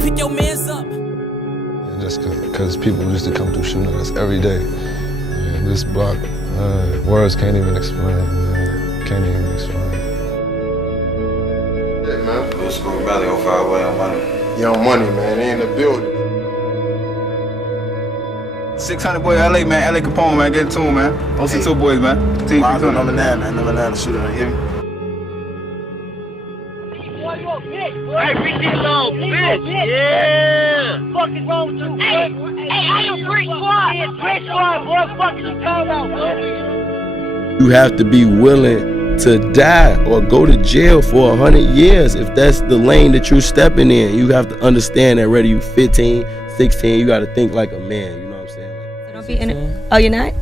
Pick your mans up. And just because people used to come through shooting at us every day. And this block, words can't even explain, man. Can't even explain. Hey, man. Lil School Melly, 05 Way on Money. Young Money, man. They in the building. 600 boy LA, man. LA Capone, man. Get it to him, man. OC2 boys, man. Team Michael, number 9, man. Number 9 to shoot it, hear me? Hey, Richie, little bitch. Yeah. What is wrong with you? Hey, I am Trixx squad. Yeah, Trixx squad, boy. Fuck is you talking about, boy? You have to be willing to die or go to jail for 100 years if that's the lane that you're stepping in. You have to understand that whether you 15, 16, you got to think like a man. You know what I'm saying? So don't be in it. Oh, you're not?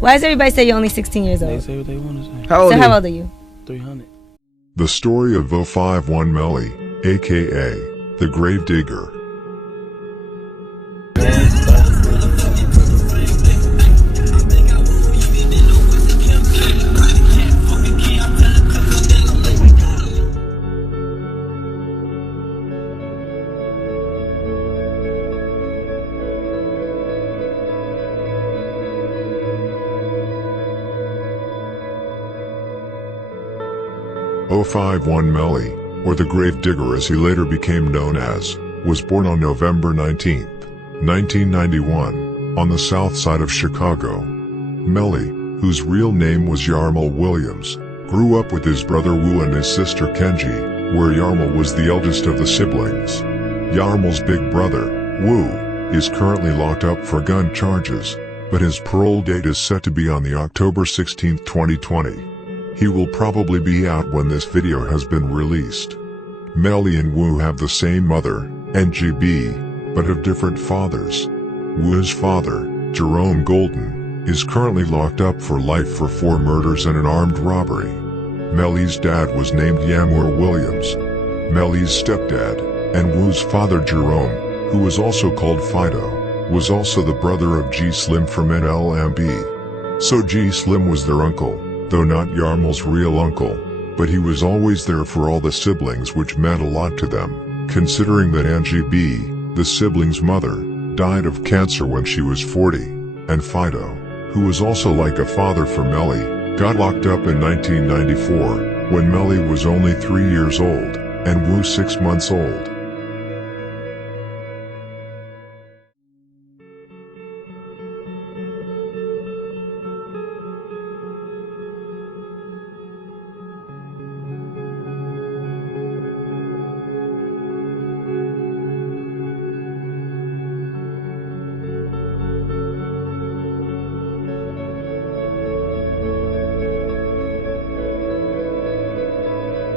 Why does everybody say you're only 16 years old? They say what they want to say. How old are you? 300. The story of 051 Melly, a.k.a. the Gravedigger. .051 Melly, or the Gravedigger as he later became known as, was born on November 19, 1991, on the south side of Chicago. Melly, whose real name was Yarmal Williams, grew up with his brother Wu and his sister Kenji, where Yarmal was the eldest of the siblings. Yarmal's big brother, Wu, is currently locked up for gun charges, but his parole date is set to be on the October 16, 2020. He will probably be out when this video has been released. Melly and Wu have the same mother, NGB, but have different fathers. Wu's father, Jerome Golden, is currently locked up for life for 4 murders and an armed robbery. Melly's dad was named Yamur Williams. Melly's stepdad, and Wu's father Jerome, who was also called Fido, was also the brother of G Slim from NLMB. So G Slim was their uncle, though not Yarmal's real uncle, but he was always there for all the siblings, which meant a lot to them, considering that Angie B, the siblings' mother, died of cancer when she was 40, and Fido, who was also like a father for Melly, got locked up in 1994, when Melly was only 3 years old, and Wu 6 months old.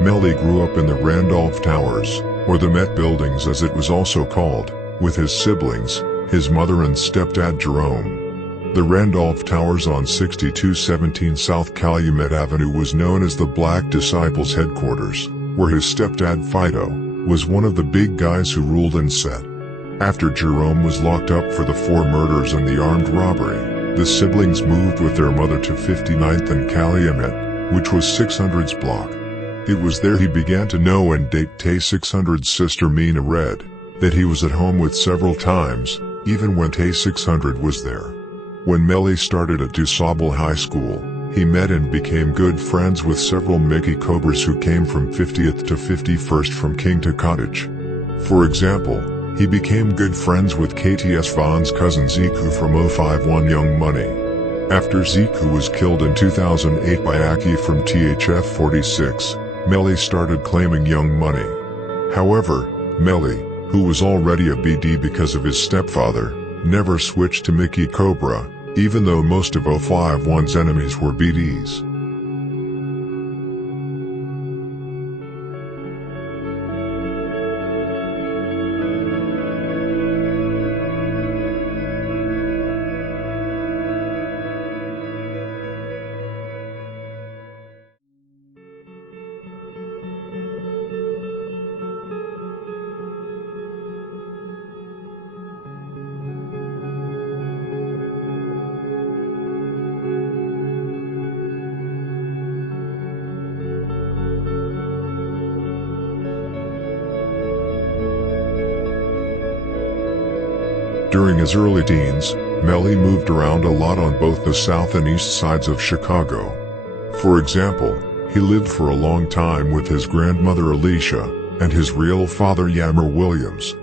Melly grew up in the Randolph Towers, or the Met Buildings as it was also called, with his siblings, his mother and stepdad Jerome. The Randolph Towers on 6217 South Calumet Avenue was known as the Black Disciples headquarters, where his stepdad Fido was one of the big guys who ruled and set. After Jerome was locked up for the 4 murders and the armed robbery, the siblings moved with their mother to 59th and Calumet, which was 600's block. It was there he began to know and date Tay 600's sister Mina Red, that he was at home with several times, even when Tay 600 was there. When Melly started at DuSable High School, he met and became good friends with several Mickey Cobras who came from 50th to 51st from King to Cottage. For example, he became good friends with KTS Vaughn's cousin Ziku from 051 Young Money. After Ziku was killed in 2008 by Aki from THF 46, Melly started claiming Young Money. However, Melly, who was already a BD because of his stepfather, never switched to Mickey Cobra, even though most of 051's enemies were BDs. During his early teens, Melly moved around a lot on both the south and east sides of Chicago. For example, he lived for a long time with his grandmother Alicia and his real father Yammer Williams.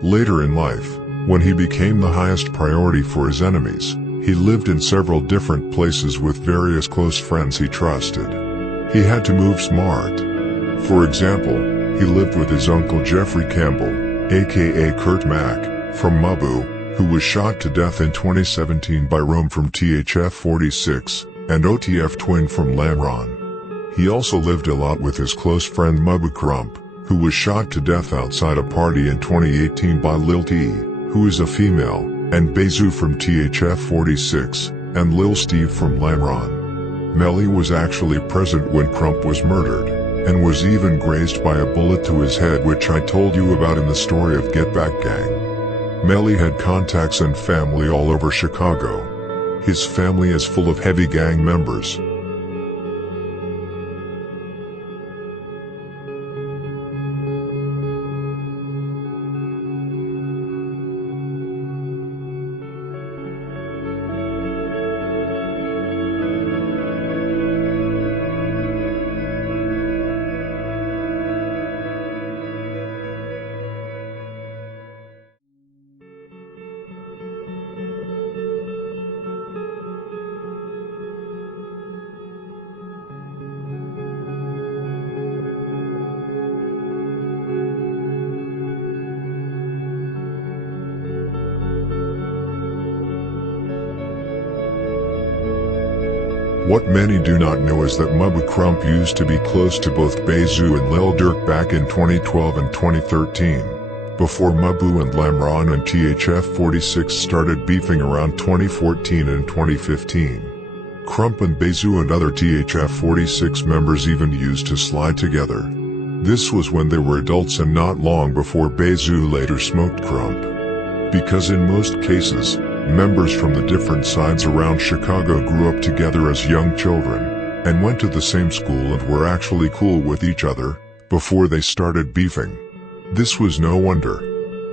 Later in life, when he became the highest priority for his enemies, he lived in several different places with various close friends he trusted. He had to move smart. For example, he lived with his uncle Jeffrey Campbell, aka Kurt Mack, from Mabu, who was shot to death in 2017 by Rome from THF 46, and OTF Twin from Lamron. He also lived a lot with his close friend Mabu Krump, who was shot to death outside a party in 2018 by Lil T, who is a female, and Bezu from THF 46, and Lil Steve from Lamron. Melly was actually present when Krump was murdered, and was even grazed by a bullet to his head, which I told you about in the story of Get Back Gang. Melly had contacts and family all over Chicago. His family is full of heavy gang members. What many do not know is that Mabu Krump used to be close to both Bezu and Lil Durk back in 2012 and 2013, before Mabu and Lamron and THF 46 started beefing around 2014 and 2015. Krump and Bezu and other THF 46 members even used to slide together. This was when they were adults and not long before Bezu later smoked Krump. Because in most cases, members from the different sides around Chicago grew up together as young children, and went to the same school and were actually cool with each other, before they started beefing. This was no wonder.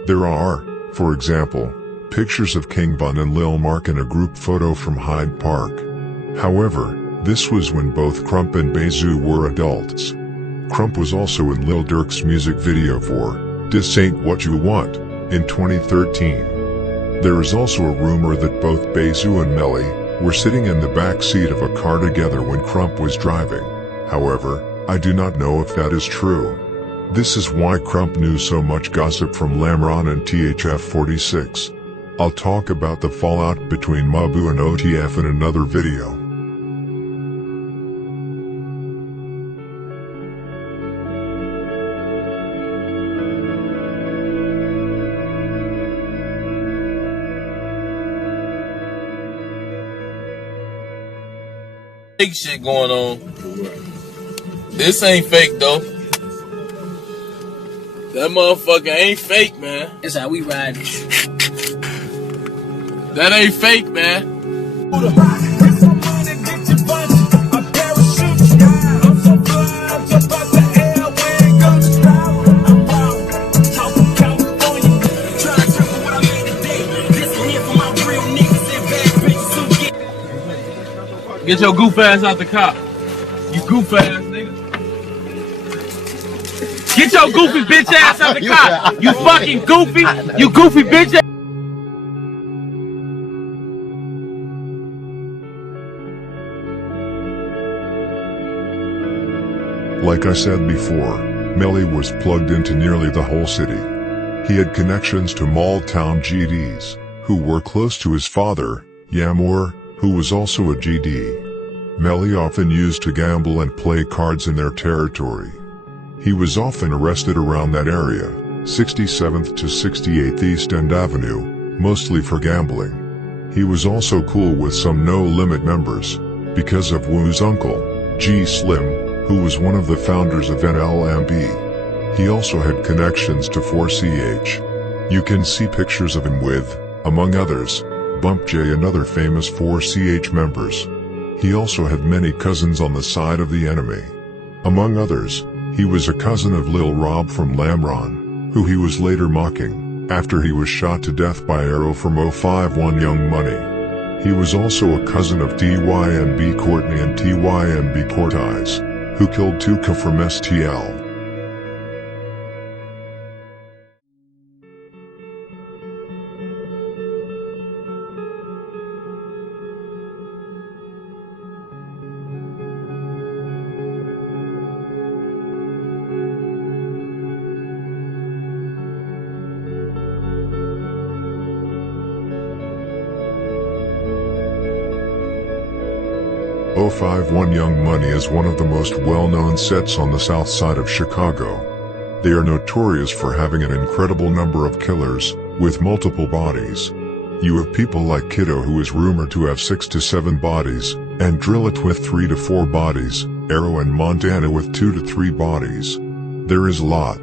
There are, for example, pictures of King Von and Lil Marc in a group photo from Hyde Park. However, this was when both Krump and Bezu were adults. Krump was also in Lil Durk's music video for Dis Ain't What You Want, in 2013. There is also a rumor that both Bezu and Melly were sitting in the back seat of a car together when Krump was driving. However, I do not know if that is true. This is why Krump knew so much gossip from Lamron and THF 46. I'll talk about the fallout between Mabu and OTF in another video. Fake shit going on. This ain't fake though. That motherfucker ain't fake, man. That's how we ride. That ain't fake, man. Get your goof ass out the car. You goof ass nigga. Get your goofy bitch ass out the car. You fucking goofy. You goofy bitch ass. Like I said before, Melly was plugged into nearly the whole city. He had connections to Mall Town GDs, who were close to his father, Yamor, who was also a GD. Melly often used to gamble and play cards in their territory. He was often arrested around that area, 67th to 68th East End Avenue, mostly for gambling. He was also cool with some No Limit members, because of Wu's uncle, G Slim, who was one of the founders of NLMB. He also had connections to 4CH. You can see pictures of him with, among others, Bump J and other famous 4CH members. He also had many cousins on the side of the enemy. Among others, he was a cousin of Lil Rob from Lamron, who he was later mocking. after he was shot to death by arrow from 051 Young Money. He was also a cousin of TWhy Courtney and TWhy Cortez, who killed Tuka from STL. .051 Young Money is one of the most well-known sets on the south side of Chicago. They are notorious for having an incredible number of killers, with multiple bodies. You have people like Kiddo, who is rumored to have 6 to 7 bodies, and Drillit with 3 to 4 bodies, Arrow and Montana with 2 to 3 bodies. There is a lot.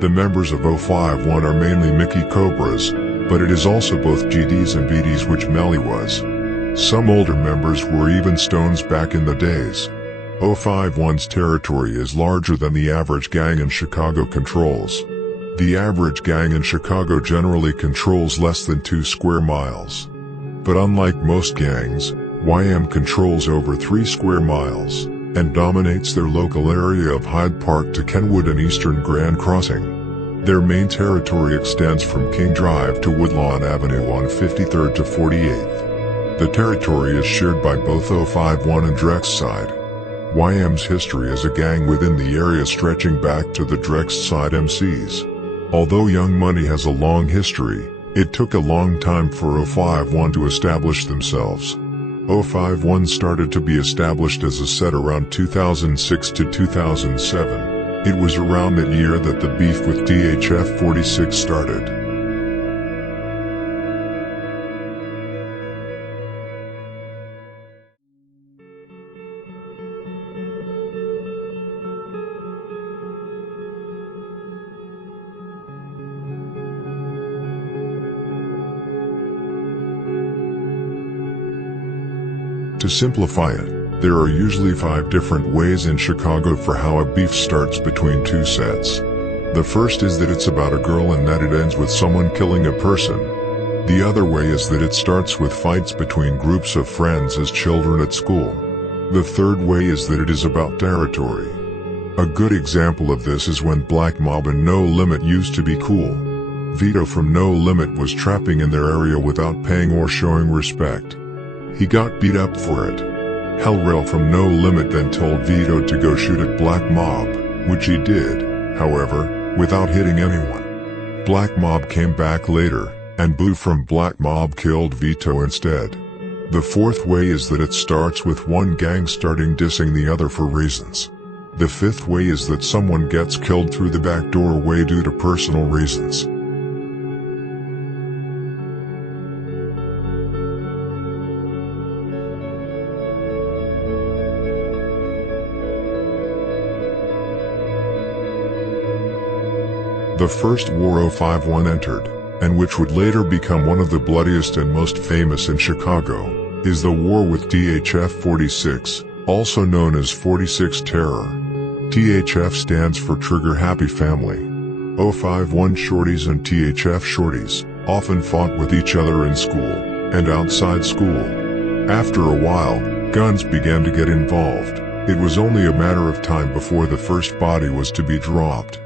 The members of 051 are mainly Mickey Cobras, but it is also both GDs and BDs, which Melly was. Some older members were even Stones back in the days. 051's territory is larger than the average gang in Chicago controls. The average gang in Chicago generally controls less than 2 square miles. But unlike most gangs, YM controls over 3 square miles, and dominates their local area of Hyde Park to Kenwood and Eastern Grand Crossing. Their main territory extends from King Drive to Woodlawn Avenue on 53rd to 48th. The territory is shared by both 051 and Trexx side. YM's history as a gang within the area stretching back to the Trexx side MCs. Although Young Money has a long history, it took a long time for 051 to establish themselves. 051 started to be established as a set around 2006 to 2007. It was around that year that the beef with THF 46 started. To simplify it, there are usually 5 different ways in Chicago for how a beef starts between 2 sets. The first is that it's about a girl and that it ends with someone killing a person. The other way is that it starts with fights between groups of friends as children at school. The third way is that it is about territory. A good example of this is when Black Mob and No Limit used to be cool. Vito from No Limit was trapping in their area without paying or showing respect. He got beat up for it. Hellrail from No Limit then told Vito to go shoot at Black Mob, which he did, however, without hitting anyone. Black Mob came back later, and Boo from Black Mob killed Vito instead. The fourth way is that it starts with one gang starting dissing the other for reasons. The fifth way is that someone gets killed through the back doorway due to personal reasons. The first war 051 entered, and which would later become one of the bloodiest and most famous in Chicago, is the war with THF 46, also known as 46 Terror. THF stands for Trigger Happy Family. 051 shorties and THF shorties often fought with each other in school and outside school. After a while, guns began to get involved. It was only a matter of time before the first body was to be dropped.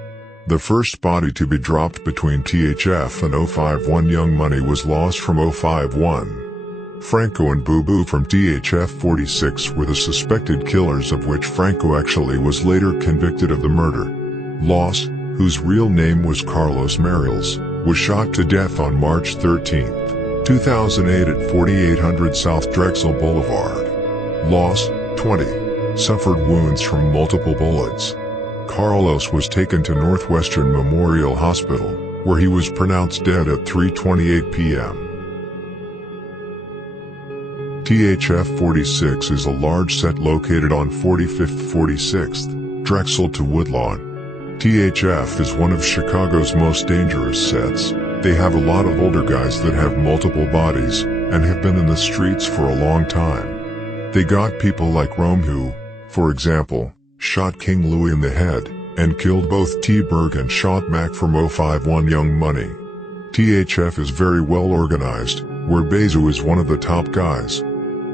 The first body to be dropped between THF and 051 Young Money was lost from 051. Franco and Boo Boo from THF 46 were the suspected killers, of which Franco actually was later convicted of the murder. Lost, whose real name was Carlos Mariels, was shot to death on March 13, 2008 at 4800 South Drexel Boulevard. Lost, 20, suffered wounds from multiple bullets. Carlos was taken to Northwestern Memorial Hospital, where he was pronounced dead at 3:28 p.m. THF 46 is a large set located on 45th-46th, Drexel to Woodlawn. THF is one of Chicago's most dangerous sets. They have a lot of older guys that have multiple bodies, and have been in the streets for a long time. They got people like Rome who, for example, shot King Louie in the head, and killed both T-Berg and shot Mac from 051 Young Money. THF is very well organized, where Bezu is one of the top guys.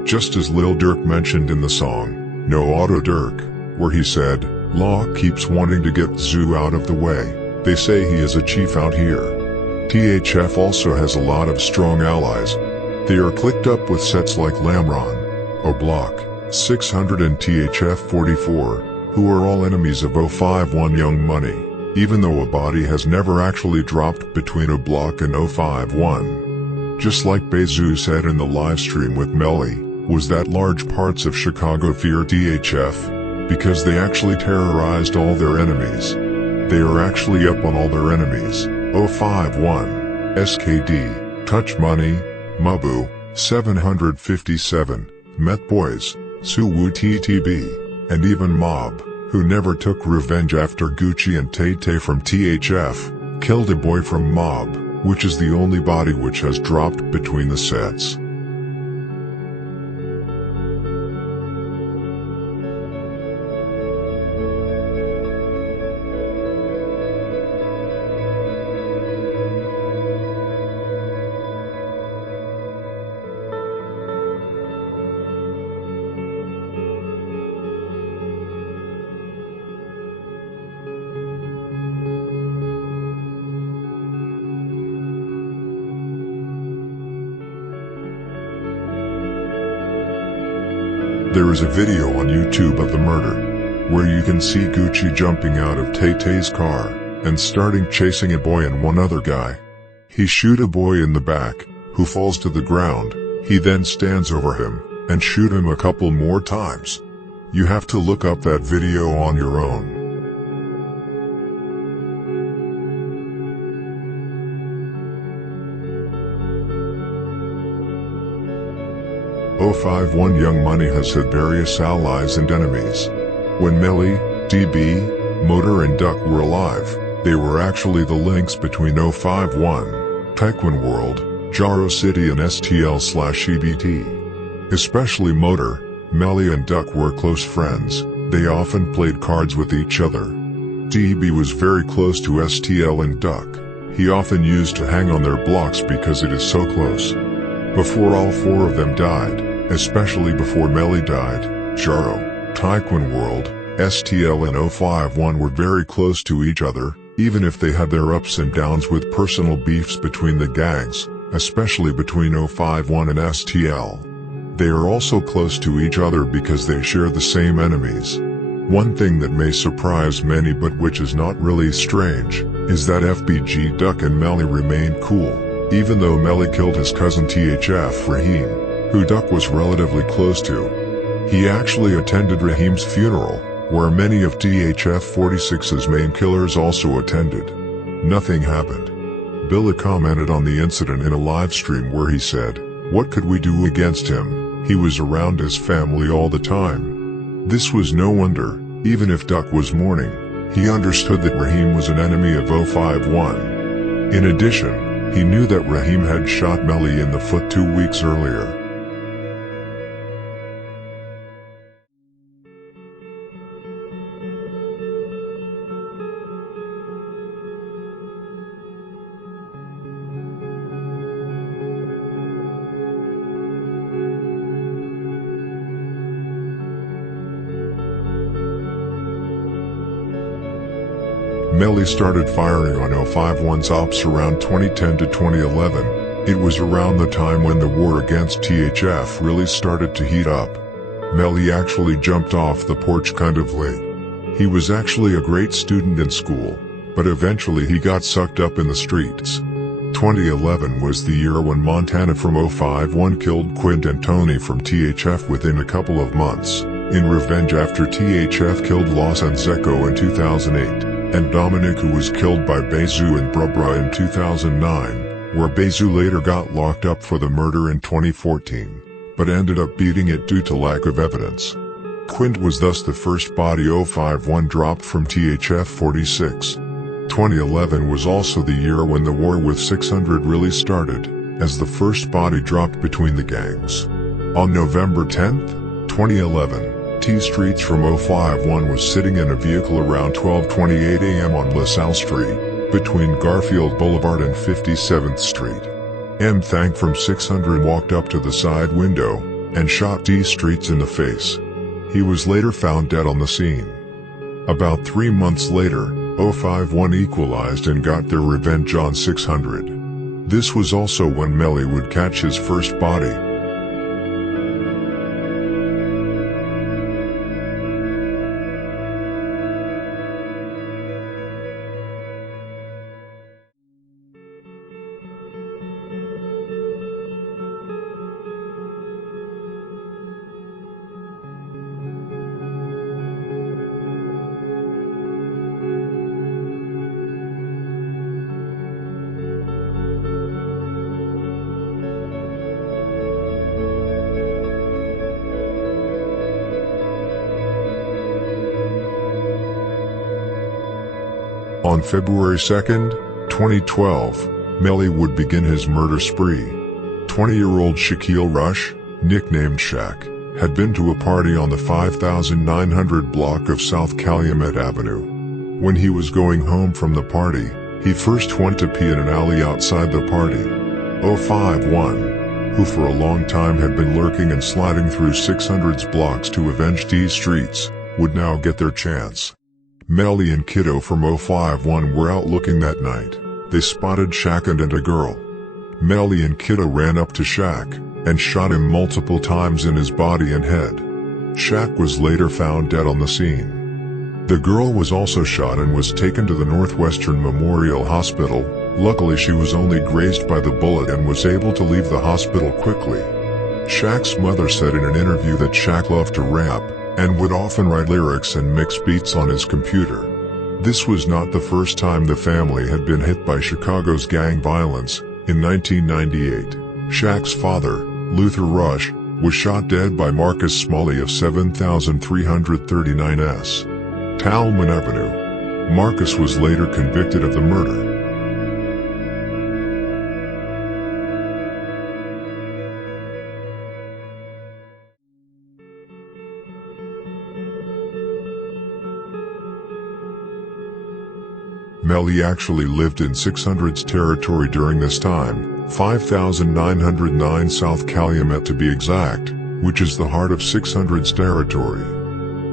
Just as Lil Durk mentioned in the song, No Auto Durk, where he said, Law keeps wanting to get Zoo out of the way. They say he is a chief out here. THF also has a lot of strong allies. They are clicked up with sets like Lamron, O-Block, 600 and THF 44, who are all enemies of 051 Young Money, even though a body has never actually dropped between O-Block and 051. Just like Bezu said in the livestream with Melly, was that large parts of Chicago fear THF, because they actually terrorized all their enemies. They are actually up on all their enemies, 051, SKD, Touch Money, Mabu, 757, Met Boys, Suwu TTB, and even Mob, who never took revenge after Gucci and Tay-Tay from THF, killed a boy from Mob, which is the only body which has dropped between the sets. There is a video on YouTube of the murder, where you can see Gucci jumping out of Tay-Tay's car, and starting chasing a boy and one other guy. He shoot a boy in the back, who falls to the ground. He then stands over him, and shoot him a couple more times. You have to look up that video on your own. .051 Young Money has had various allies and enemies. When Melly, DB, Motor and Duck were alive, they were actually the links between 051, Taekwon World, Jaro City and STL/EBT. Especially Motor, Melly and Duck were close friends. They often played cards with each other. DB was very close to STL and Duck. He often used to hang on their blocks because it is so close. Before all four of them died, especially before Melly died, Jaro, Taekwon World, STL and 051 were very close to each other, even if they had their ups and downs with personal beefs between the gangs, especially between 051 and STL. They are also close to each other because they share the same enemies. One thing that may surprise many but which is not really strange, is that FBG Duck and Melly remain cool. Even though Melly killed his cousin THF Raheem, who Duck was relatively close to. He actually attended Raheem's funeral, where many of THF 46's main killers also attended. Nothing happened. Billy commented on the incident in a live stream where he said, "What could we do against him? He was around his family all the time." This was no wonder, even if Duck was mourning, he understood that Raheem was an enemy of 051. In addition, he knew that Raheem had shot Melly in the foot 2 weeks earlier. Melly started firing on 051's ops around 2010 to 2011. It was around the time when the war against THF really started to heat up. Melly actually jumped off the porch kind of late. He was actually a great student in school, but eventually he got sucked up in the streets. 2011 was the year when Montana from 051 killed Quint and Tony from THF within a couple of months, in revenge after THF killed Los and Zeko in 2008. And Dominic, who was killed by Bezu and Brubra in 2009, where Bezu later got locked up for the murder in 2014, but ended up beating it due to lack of evidence. Quint was thus the first body 051 dropped from THF 46. 2011 was also the year when the war with 600 really started, as the first body dropped between the gangs. On November 10, 2011, T-Streets from 051 was sitting in a vehicle around 12:28 a.m. on LaSalle Street, between Garfield Boulevard and 57th Street. M. Thank from 600 walked up to the side window and shot D. Streets in the face. He was later found dead on the scene. About 3 months later, 051 equalized and got their revenge on 600. This was also when Melly would catch his first body. On February 2nd, 2012, Melly would begin his murder spree. 20-year-old Shaquille Rush, nicknamed Shaq, had been to a party on the 5900 block of South Calumet Avenue. When he was going home from the party, he first went to pee in an alley outside the party. 051, who for a long time had been lurking and sliding through 600's blocks to avenge D Streets, would now get their chance. Melly and Kiddo from 051 were out looking that night. They spotted Shaq and a girl. Melly and Kiddo ran up to Shaq and shot him multiple times in his body and head. Shaq was later found dead on the scene. The girl was also shot and was taken to the Northwestern Memorial Hospital. Luckily she was only grazed by the bullet and was able to leave the hospital quickly. Shaq's mother said in an interview that Shaq loved to rap and would often write lyrics and mix beats on his computer. This was not the first time the family had been hit by Chicago's gang violence. In 1998, Shaq's father, Luther Rush, was shot dead by Marcus Smalley of 7339 S. Talman Avenue. Marcus was later convicted of the murder. Melly actually lived in 600's territory during this time, 5909 South Calumet to be exact, which is the heart of 600's territory.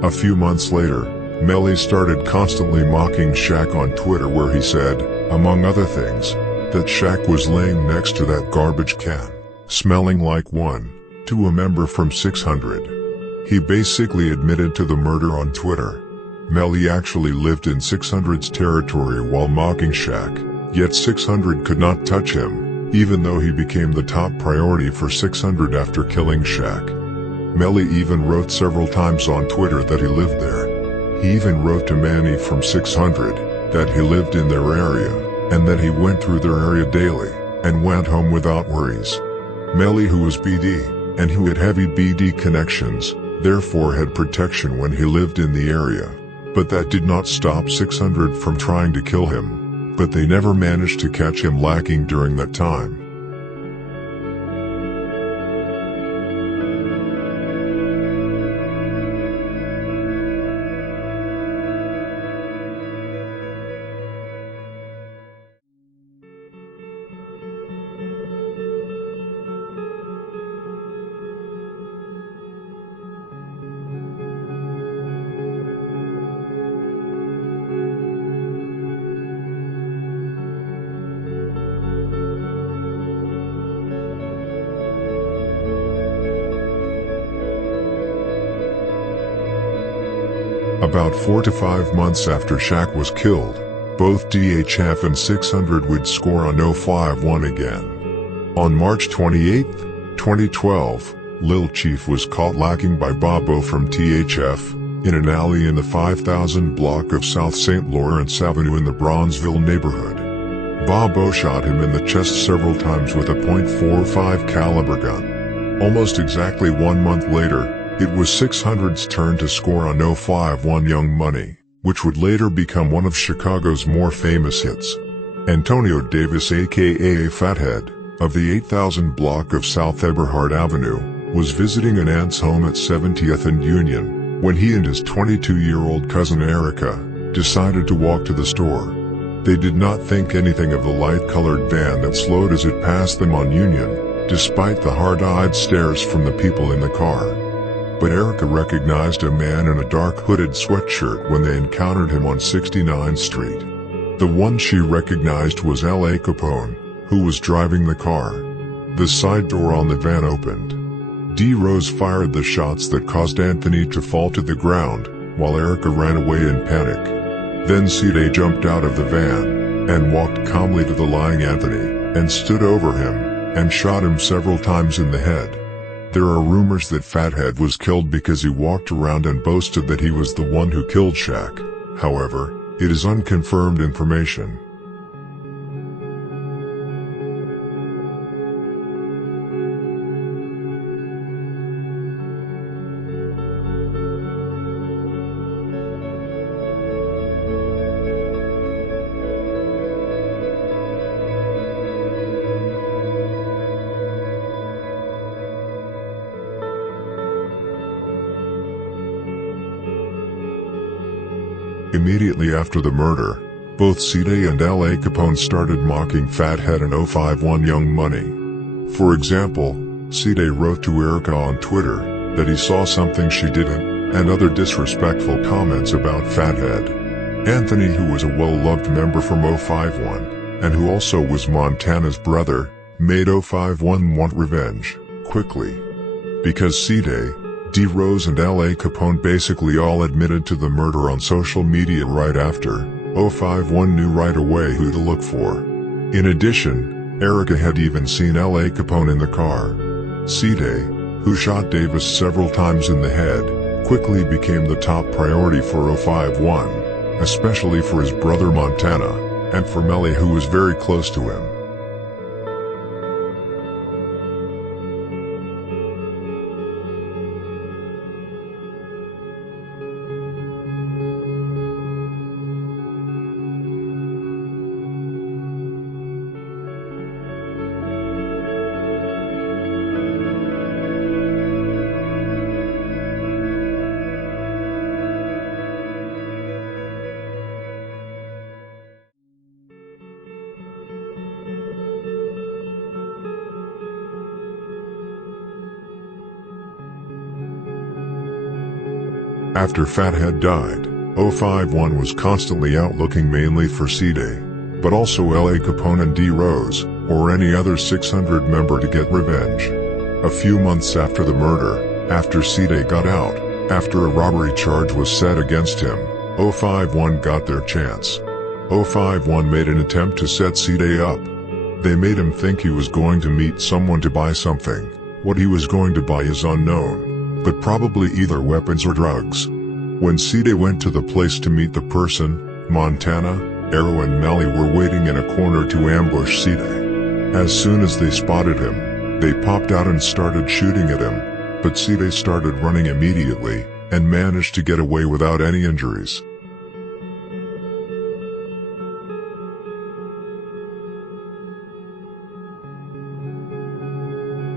A few months later, Melly started constantly mocking Shaq on Twitter, where he said, among other things, that Shaq was laying next to that garbage can, smelling like one, to a member from 600. He basically admitted to the murder on Twitter. Melly actually lived in 600's territory while mocking Shaq, yet 600 could not touch him, even though he became the top priority for 600 after killing Shaq. Melly even wrote several times on Twitter that he lived there. He even wrote to Manny from 600 that he lived in their area, and that he went through their area daily, and went home without worries. Melly, who was BD, and who had heavy BD connections, therefore had protection when he lived in the area. But that did not stop 600 from trying to kill him, but they never managed to catch him lacking during that time. About 4 to 5 months after Shaq was killed, both DHF and 600 would score on 051 again. On March 28, 2012, Lil Chief was caught lacking by Bobo from THF in an alley in the 5000 block of South St. Lawrence Avenue in the Bronzeville neighborhood. Bobo shot him in the chest several times with a .45 caliber gun. Almost exactly 1 month later, it was 600's turn to score on 051 Young Money, which would later become one of Chicago's more famous hits. Antonio Davis, aka Fathead, of the 8000 block of South Eberhard Avenue, was visiting an aunt's home at 70th and Union, when he and his 22-year-old cousin Erica decided to walk to the store. They did not think anything of the light-colored van that slowed as it passed them on Union, despite the hard-eyed stares from the people in the car. But Erica recognized a man in a dark hooded sweatshirt when they encountered him on 69th Street. The one she recognized was L.A. Capone, who was driving the car. The side door on the van opened. D. Rose fired the shots that caused Anthony to fall to the ground, while Erica ran away in panic. Then C-Day jumped out of the van, and walked calmly to the lying Anthony, and stood over him, and shot him several times in the head. There are rumors that Fathead was killed because he walked around and boasted that he was the one who killed Shaq. However, it is unconfirmed information. Immediately after the murder, both C-Day and L.A. Capone started mocking Fathead and 051 Young Money. For example, C-Day wrote to Erica on Twitter that he saw something she didn't, and other disrespectful comments about Fathead. Anthony, who was a well-loved member from 051, and who also was Montana's brother, made 051 want revenge, quickly. Because C-Day, D. Rose and L.A. Capone basically all admitted to the murder on social media right after, 051 knew right away who to look for. In addition, Erica had even seen L.A. Capone in the car. C-Day, who shot Davis several times in the head, quickly became the top priority for 051, especially for his brother Montana, and for Melly, who was very close to him. After Fathead died, 051 was constantly out looking mainly for C-Day, but also L.A. Capone and D. Rose, or any other 600 member to get revenge. A few months after the murder, after C-Day got out, after a robbery charge was set against him, 051 got their chance. 051 made an attempt to set C-Day up. They made him think he was going to meet someone to buy something. What he was going to buy is unknown, but probably either weapons or drugs. When C-Day went to the place to meet the person, Montana, Arrow and Melly were waiting in a corner to ambush C-Day. As soon as they spotted him, they popped out and started shooting at him, but C-Day started running immediately, and managed to get away without any injuries.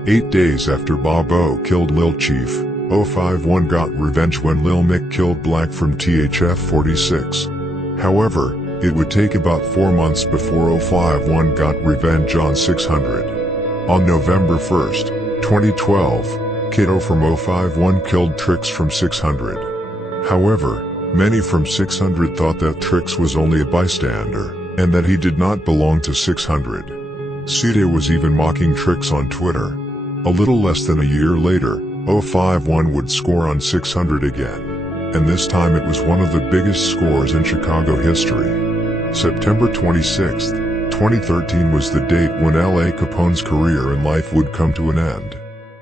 Eight days after Bobo killed Lil Chief, 051 got revenge when Lil Mick killed Black from THF 46. However, it would take about 4 months before 051 got revenge on 600. On November 1st, 2012, Kiddo from 051 killed Trixx from 600. However, many from 600 thought that Trixx was only a bystander, and that he did not belong to 600. C-Day was even mocking Trixx on Twitter. A little less than a year later, 051 would score on 600 again, and this time it was one of the biggest scores in Chicago history. September 26, 2013 was the date when L.A. Capone's career and life would come to an end.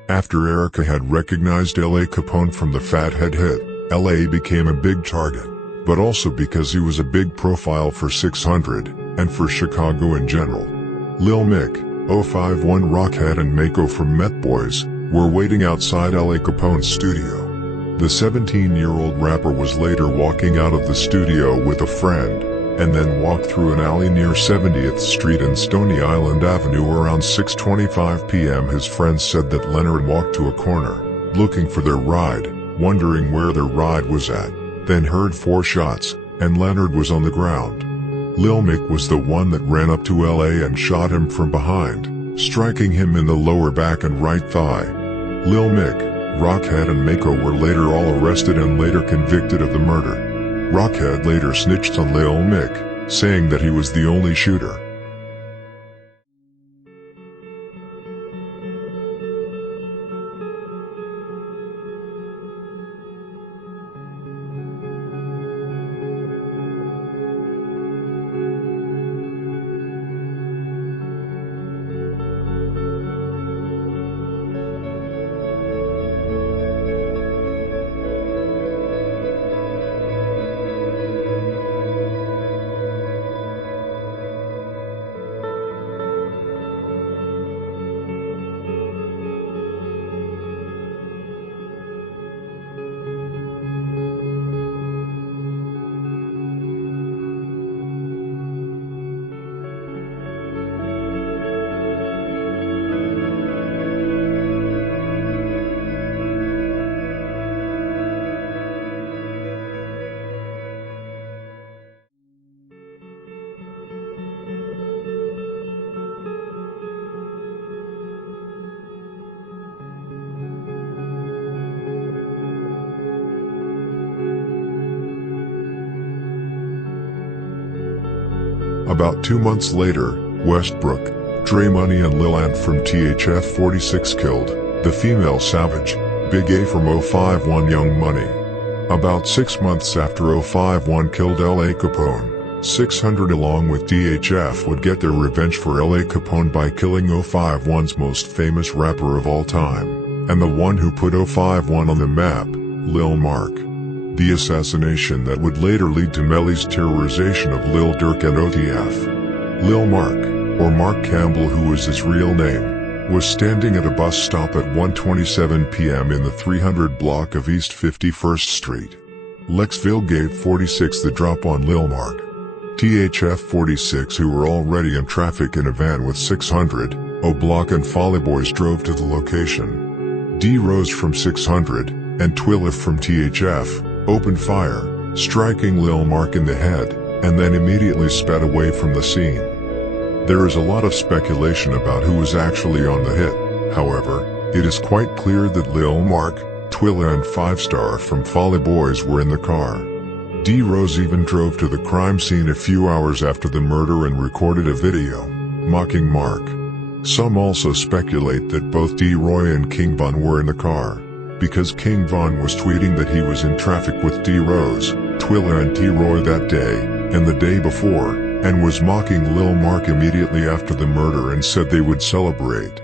After Erica had recognized L.A. Capone from the Fathead hit, L.A. became a big target, but also because he was a big profile for 600, and for Chicago in general. Lil Mick, 051 Rockhead and Mako from Met Boys were waiting outside L.A. Capone's studio. The 17-year-old rapper was later walking out of the studio with a friend, and then walked through an alley near 70th Street and Stony Island Avenue around 6:25 p.m. His friends said that Leonard walked to a corner, looking for their ride, wondering where their ride was at, then heard 4 shots, and Leonard was on the ground. Lil Mick was the one that ran up to LA and shot him from behind, striking him in the lower back and right thigh. Lil Mick, Rockhead and Mako were later all arrested and later convicted of the murder. Rockhead later snitched on Lil Mick, saying that he was the only shooter. About 2 months later, Westbrook, Dre Money and Lil Ant from THF 46 killed the female savage, Big A from 051 Young Money. About 6 months after 051 killed LA Capone, 600 along with THF would get their revenge for LA Capone by killing 051's most famous rapper of all time, and the one who put 051 on the map, Lil Marc. The assassination that would later lead to Melly's terrorization of Lil Durk and OTF. Lil Marc, or Mark Campbell who was his real name, was standing at a bus stop at 1:27 p.m. in the 300 block of East 51st Street. Lexville gave 46 the drop on Lil Marc. THF 46 who were already in traffic in a van with 600, O-Block and Folly Boys drove to the location. D Rose from 600, and Twilla from THF, opened fire, striking Lil Marc in the head, and then immediately sped away from the scene. There is a lot of speculation about who was actually on the hit, however, it is quite clear that Lil Marc, Twilla and 5-Star from Folly Boys were in the car. D Rose even drove to the crime scene a few hours after the murder and recorded a video, mocking Marc. Some also speculate that both D-Roy and King Von were in the car, because King Von was tweeting that he was in traffic with D Rose, Twilla and T-Roy that day, and the day before, and was mocking Lil Marc immediately after the murder and said they would celebrate.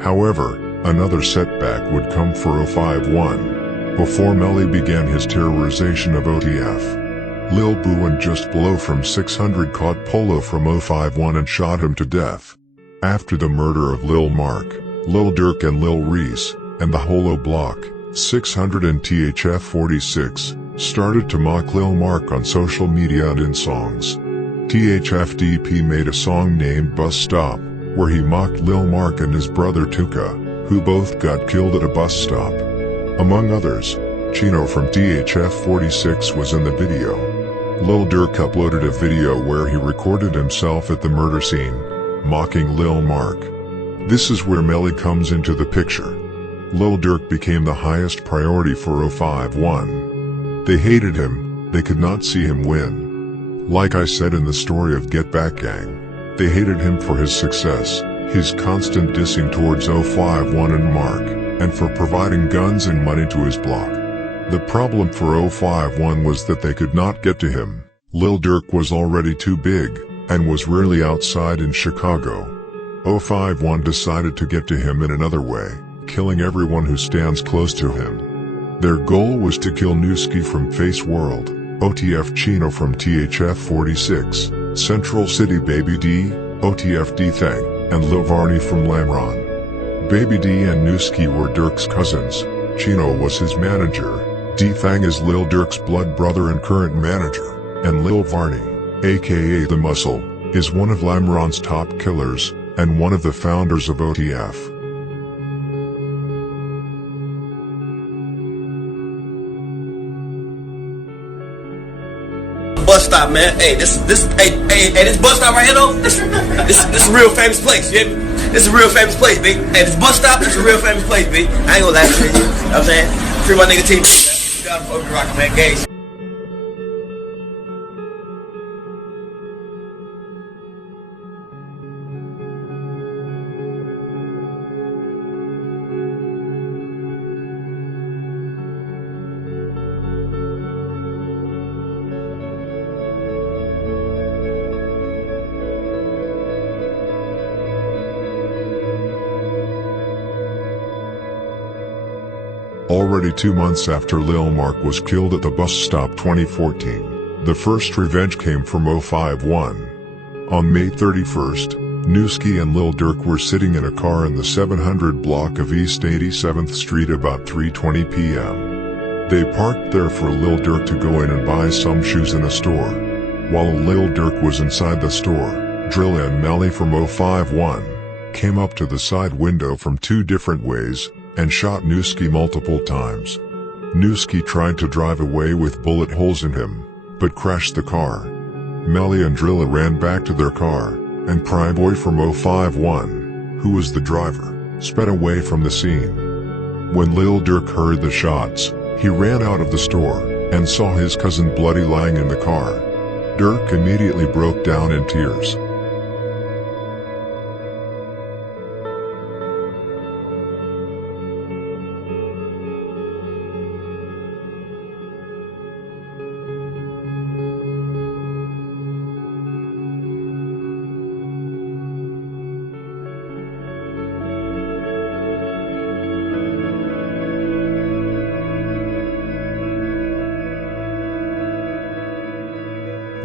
However, another setback would come for 051, before Melly began his terrorization of OTF. Lil Boo and Just Blow from 600 caught Polo from 051 and shot him to death. After the murder of Lil Marc, Lil Durk and Lil Reese, and the Holo Block, 600 and THF 46, started to mock Lil Marc on social media and in songs. THFDP made a song named Bus Stop, where he mocked Lil Marc and his brother Tuka, who both got killed at a bus stop. Among others, Chino from THF 46 was in the video. Lil Durk uploaded a video where he recorded himself at the murder scene, mocking Lil Marc. This is where Melly comes into the picture. Lil Durk became the highest priority for 051. They hated him, they could not see him win. Like I said in the story of Get Back Gang, they hated him for his success, his constant dissing towards 051 and Marc, and for providing guns and money to his block. The problem for 051 was that they could not get to him. Lil Durk was already too big, and was rarely outside in Chicago. 051 decided to get to him in another way, killing everyone who stands close to him. Their goal was to kill Nuski from Face World, OTF Chino from THF 46, Central City Baby D, OTF D-Thang, and Lil Varney from Lamron. Baby D and Nuski were Durk's cousins. Chino was his manager. D-Thang is Lil Durk's blood brother and current manager, and Lil Varney, aka The Muscle, is one of Lamron's top killers, and one of the founders of OTF. Bus stop, man. Hey, this bus stop right here though. This a real famous place. You hear me? This is a real famous place, B. Hey, this bus stop is a real famous place, B. I ain't gonna lie to you. You know what I'm saying? Free my nigga T. Got him over the rock, man. Gage. Already 2 months after Lil Marc was killed at the bus stop 2014, the first revenge came from 051. On May 31st, Nuski and Lil Durk were sitting in a car in the 700 block of East 87th Street about 3:20 p.m. They parked there for Lil Durk to go in and buy some shoes in a store. While Lil Durk was inside the store, Drill and Melly from 051 came up to the side window from 2 different ways and shot Nuski multiple times. Nuski tried to drive away with bullet holes in him, but crashed the car. Melly and Drilla ran back to their car, and Prime Boy from 051, who was the driver, sped away from the scene. When Lil Durk heard the shots, he ran out of the store, and saw his cousin bloody lying in the car. Durk immediately broke down in tears.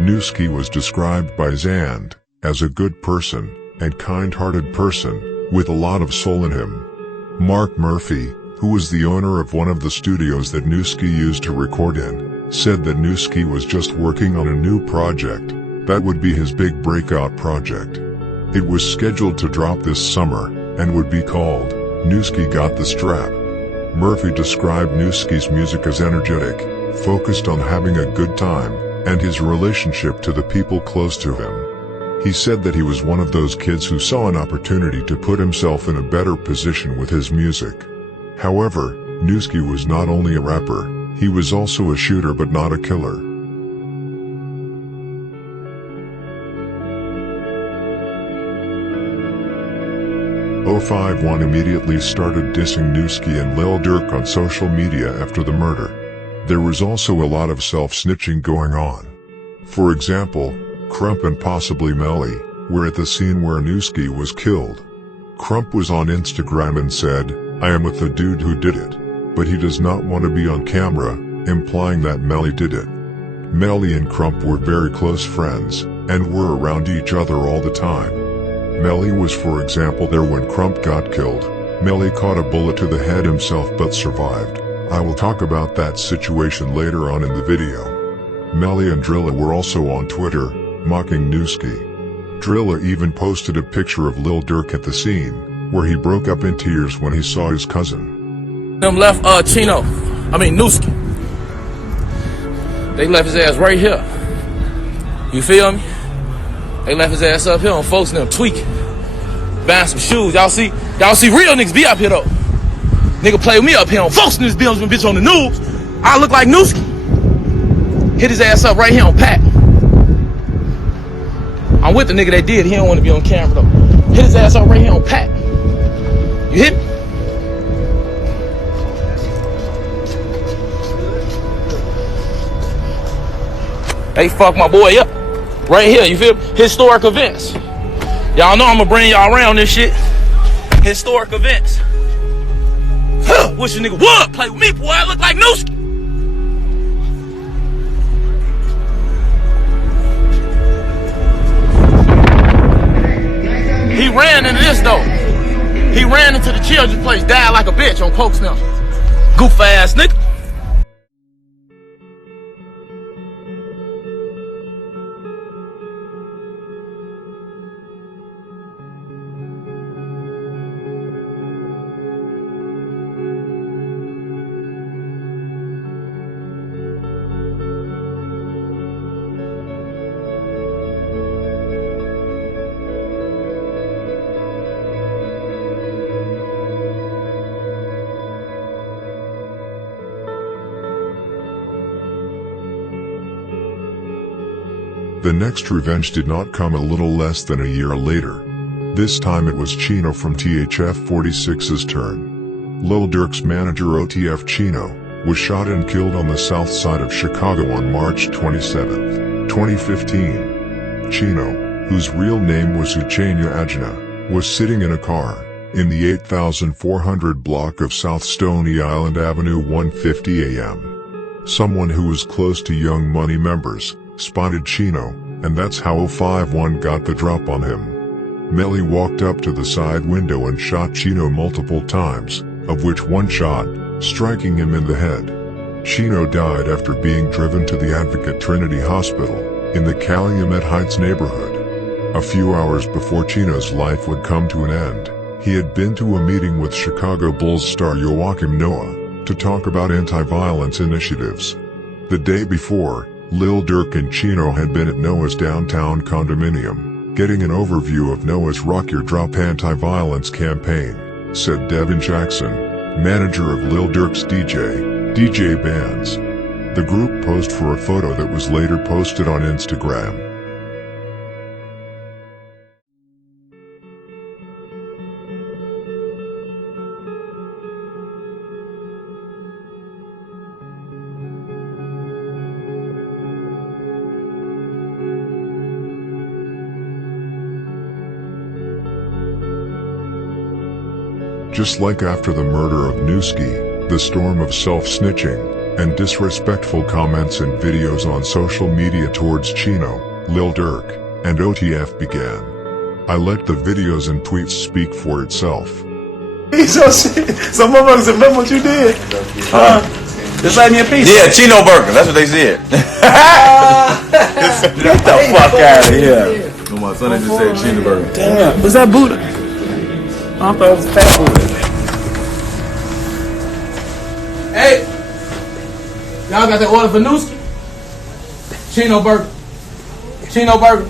Nuski was described by Zand as a good person and kind-hearted person with a lot of soul in him. Mark Murphy, who was the owner of one of the studios that Nuski used to record in, said that Nuski was just working on a new project that would be his big breakout project. It was scheduled to drop this summer and would be called Nuski Got the Strap. Murphy described Nuski's music as energetic, focused on having a good time, and his relationship to the people close to him. He said that he was one of those kids who saw an opportunity to put himself in a better position with his music. However, Nuski was not only a rapper, he was also a shooter but not a killer. .051 immediately started dissing Nuski and Lil Durk on social media after the murder. There was also a lot of self-snitching going on. For example, Krump and possibly Melly were at the scene where Nuski was killed. Krump was on Instagram and said, "I am with the dude who did it, but he does not want to be on camera," implying that Melly did it. Melly and Krump were very close friends, and were around each other all the time. Melly was for example there when Krump got killed, Melly caught a bullet to the head himself but survived. I will talk about that situation later on in the video. Melly and Drilla were also on Twitter, mocking Nuski. Drilla even posted a picture of Lil Durk at the scene, where he broke up in tears when he saw his cousin. Them left Nuski. They left his ass right here. You feel me? They left his ass up here on folks and them tweaking. Buying some shoes. Y'all see real niggas be up here though. Nigga play with me up here on folks in this building, bitch on the news. I look like Nuski. Hit his ass up right here on Pat. I'm with the nigga that did. He don't want to be on camera though. Hit his ass up right here on Pat. You hit me? They fucked my boy up. Right here, you feel me? Historic events. Y'all know I'm gonna bring y'all around this shit. Historic events. Huh, wish a nigga would play with me, boy. I look like Nuski. He ran into this though. He ran into the children's place, died like a bitch on Pokes now. Goof ass nigga. The next revenge did not come a little less than a year later. This time it was Chino from THF 46's turn. Lil Durk's manager OTF Chino was shot and killed on the south side of Chicago on March 27, 2015. Chino, whose real name was Uchenna Ajna, was sitting in a car in the 8400 block of South Stony Island Avenue 1:50 a.m. Someone who was close to Young Money members spotted Chino, and that's how 051 got the drop on him. Melly walked up to the side window and shot Chino multiple times, of which one shot, striking him in the head. Chino died after being driven to the Advocate Trinity Hospital in the Calumet Heights neighborhood. A few hours before Chino's life would come to an end, he had been to a meeting with Chicago Bulls star Joakim Noah to talk about anti-violence initiatives. The day before, Lil Durk and Chino had been at Noah's downtown condominium, getting an overview of Noah's Rock Your Drop anti-violence campaign, said Devin Jackson, manager of Lil Durk's DJ Bands. The group posed for a photo that was later posted on Instagram. Just like after the murder of Nuski, the storm of self-snitching and disrespectful comments and videos on social media towards Chino, Lil Durk, and OTF began. I let the videos and tweets speak for itself. Some motherfuckers remember what you did. Just like me a piece. Yeah, Chino burger. That's what they said. Get the fuck out of here. No, my son just said Chino burger. Damn, was that Buddha? I thought it was Fat Buddha. Hey, y'all got that order for Nuski? Chino burger. Chino burger.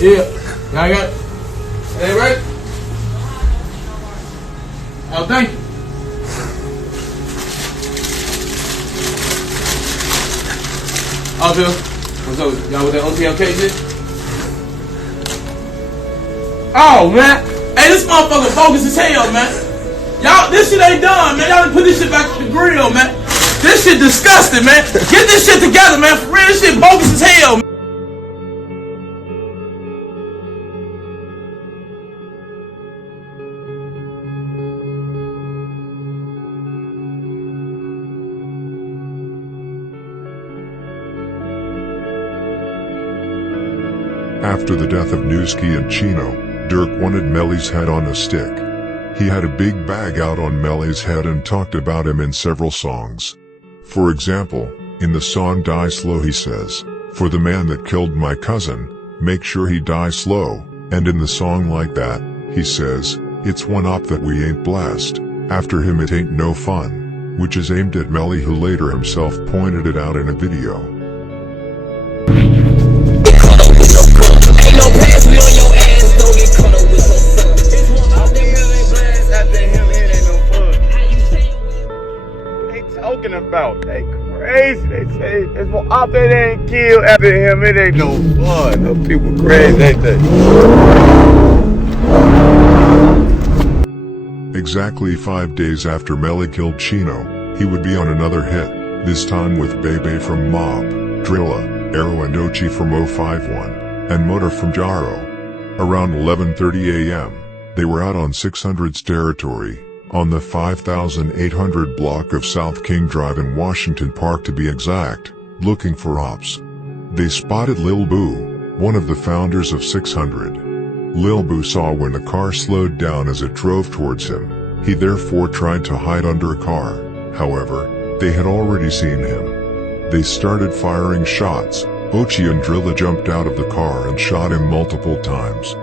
Yeah, y'all got it? Hey, right? Oh, thank you. Oh, Bill. What's up? Y'all with that OTLK shit? Oh, man. Hey, this motherfucker bogus as hell, man. Y'all, this shit ain't done, man. Y'all done put this shit back on the grill, man. This shit disgusting, man. Get this shit together, man. For real, this shit bogus as hell, man. After the death of Nuski and Chino, Durk wanted Melly's head on a stick. He had a big bag out on Melly's head and talked about him in several songs. For example, in the song Die Slow he says, "For the man that killed my cousin, make sure he dies slow," and in the song Like That, he says, "It's one op that we ain't blessed, after him it ain't no fun," which is aimed at Melly, who later himself pointed it out in a video. Ain't no pass me on your ass, don't get caught up with no son. It's one out there ain't blast, after him it ain't no fun. What they talking about? They crazy. They say it's more out there they ain't killed. After him it ain't no fun. Those people crazy, ain't they? Exactly 5 days after Melly killed Chino, he would be on another hit, this time with Bebe from Mob, Drilla, Arrow and Ochi from 051, and Motor from Jaro. Around 11:30 a.m., they were out on 600's territory, on the 5800 block of South King Drive in Washington Park to be exact, looking for ops. They spotted Lil Boo, one of the founders of 600. Lil Boo saw when the car slowed down as it drove towards him. He therefore tried to hide under a car. However, they had already seen him. They started firing shots. Ochi and Drilla jumped out of the car and shot him multiple times.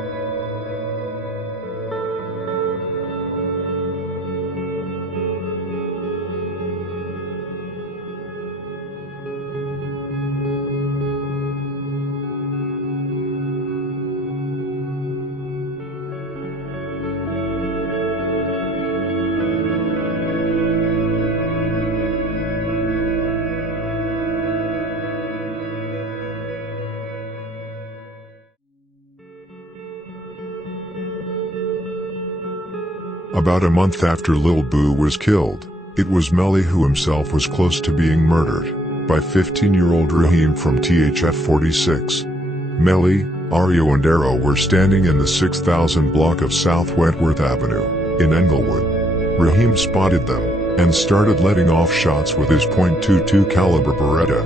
About a month after Lil Boo was killed, it was Melly who himself was close to being murdered by 15-year-old Raheem from THF 46. Melly, Ario and Arrow were standing in the 6000 block of South Wentworth Avenue, in Englewood. Raheem spotted them, and started letting off shots with his .22 caliber Beretta.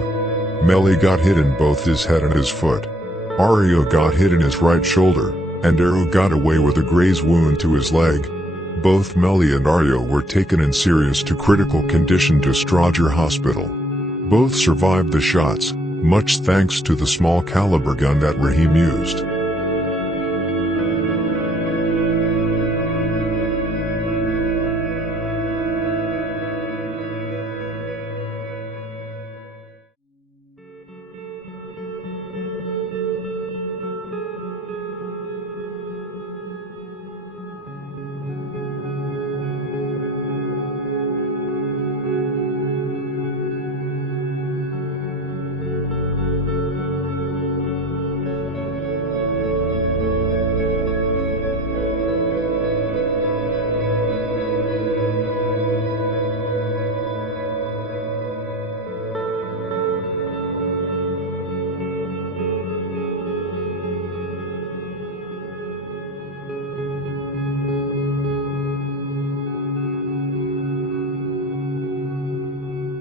Melly got hit in both his head and his foot. Ario got hit in his right shoulder, and Arrow got away with a graze wound to his leg. Both Melly and Ario were taken in serious to critical condition to Strodger Hospital. Both survived the shots, much thanks to the small caliber gun that Raheem used.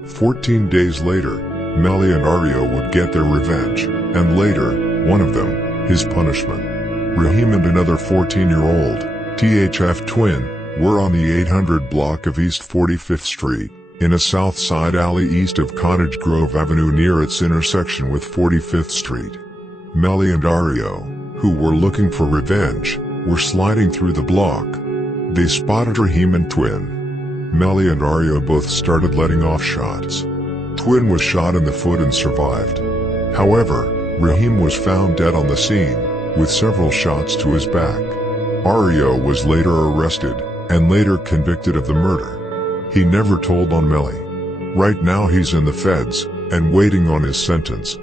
"14 days later, Melly and Ario would get their revenge, and later, one of them, his punishment. Raheem and another 14-year-old, THF twin, were on the 800 block of East 45th Street, in a south side alley east of Cottage Grove Avenue near its intersection with 45th Street. Melly and Ario, who were looking for revenge, were sliding through the block. They spotted Raheem and Twin. Melly and Ario both started letting off shots. Twin was shot in the foot and survived. However, Raheem was found dead on the scene, with several shots to his back. Ario was later arrested, and later convicted of the murder. He never told on Melly. Right now he's in the feds, and waiting on his sentence.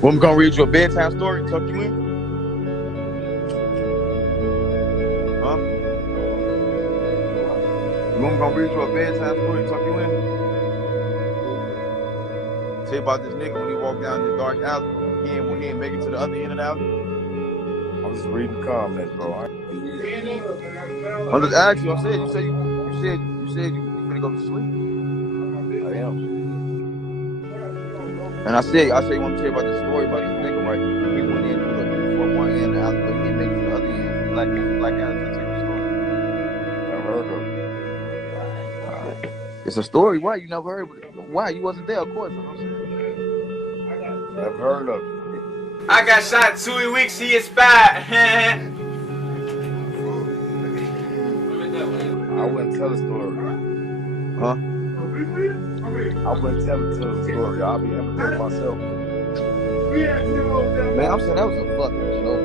When we gonna read you a bedtime story and tuck you in? Huh? When we gonna read you a bedtime story and tuck you in? Tell you about this nigga when he walked down this dark alley. He ain't make it to the other end of the alley. I'm just reading the comments, bro. I'm just asking you. I said you finna go to sleep. I am. And I said you want to tell you about this story about this nigga, right? He went in from one end of the alley, but he didn't make it to the other end. Black alley. Tell you the story. Never heard of it. It's a story. Why you never heard of it? Why you wasn't there? Of course. You know what I'm saying? Never heard of it. I got shot 2 weeks, he expired. I wouldn't tell the story. Huh? I wouldn't tell the story. I'll be imitating myself. Man, I'm saying that was a fucking joke.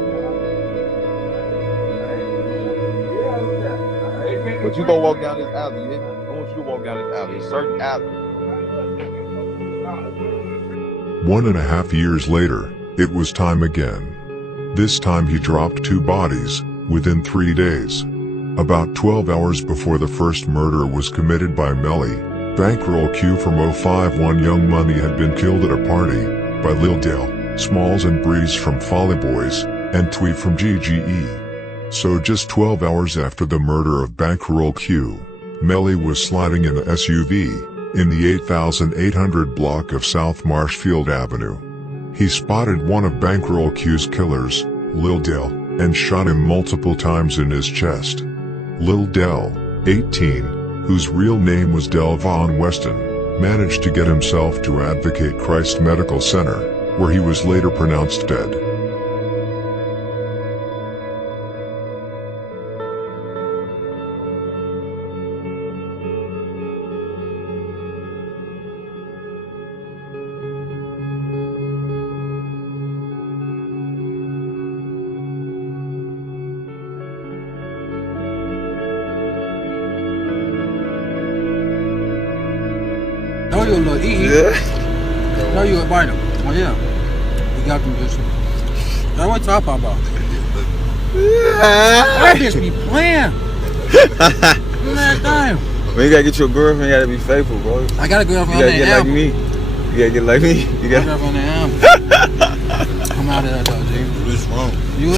But you go walk down this alley, you hear me? I want you to walk down this alley. A certain alley. 1.5 years later, it was time again. This time he dropped 2 bodies, within 3 days. About 12 hours before the first murder was committed by Melly, Bankroll Q from 051 Young Money had been killed at a party, by Lil Dell, Smalls and Breeze from Folly Boys, and TWhy from GGE. So just 12 hours after the murder of Bankroll Q, Melly was sliding in an SUV, in the 8800 block of South Marshfield Avenue. He spotted one of Bankroll Q's killers, Lil Dell, and shot him multiple times in his chest. Lil Dell, 18, whose real name was Delvon Weston, managed to get himself to Advocate Christ Medical Center, where he was later pronounced dead. Know you a little yeah. Know you a biter. Oh yeah. You got them bitches. That's what I'm talking about. That bitch be playing. That time. When you gotta get your girlfriend, you gotta be faithful, bro. I got a girlfriend you on that like me. You gotta get like me. You got a girlfriend on that album. Come out of that though, G. What's wrong? You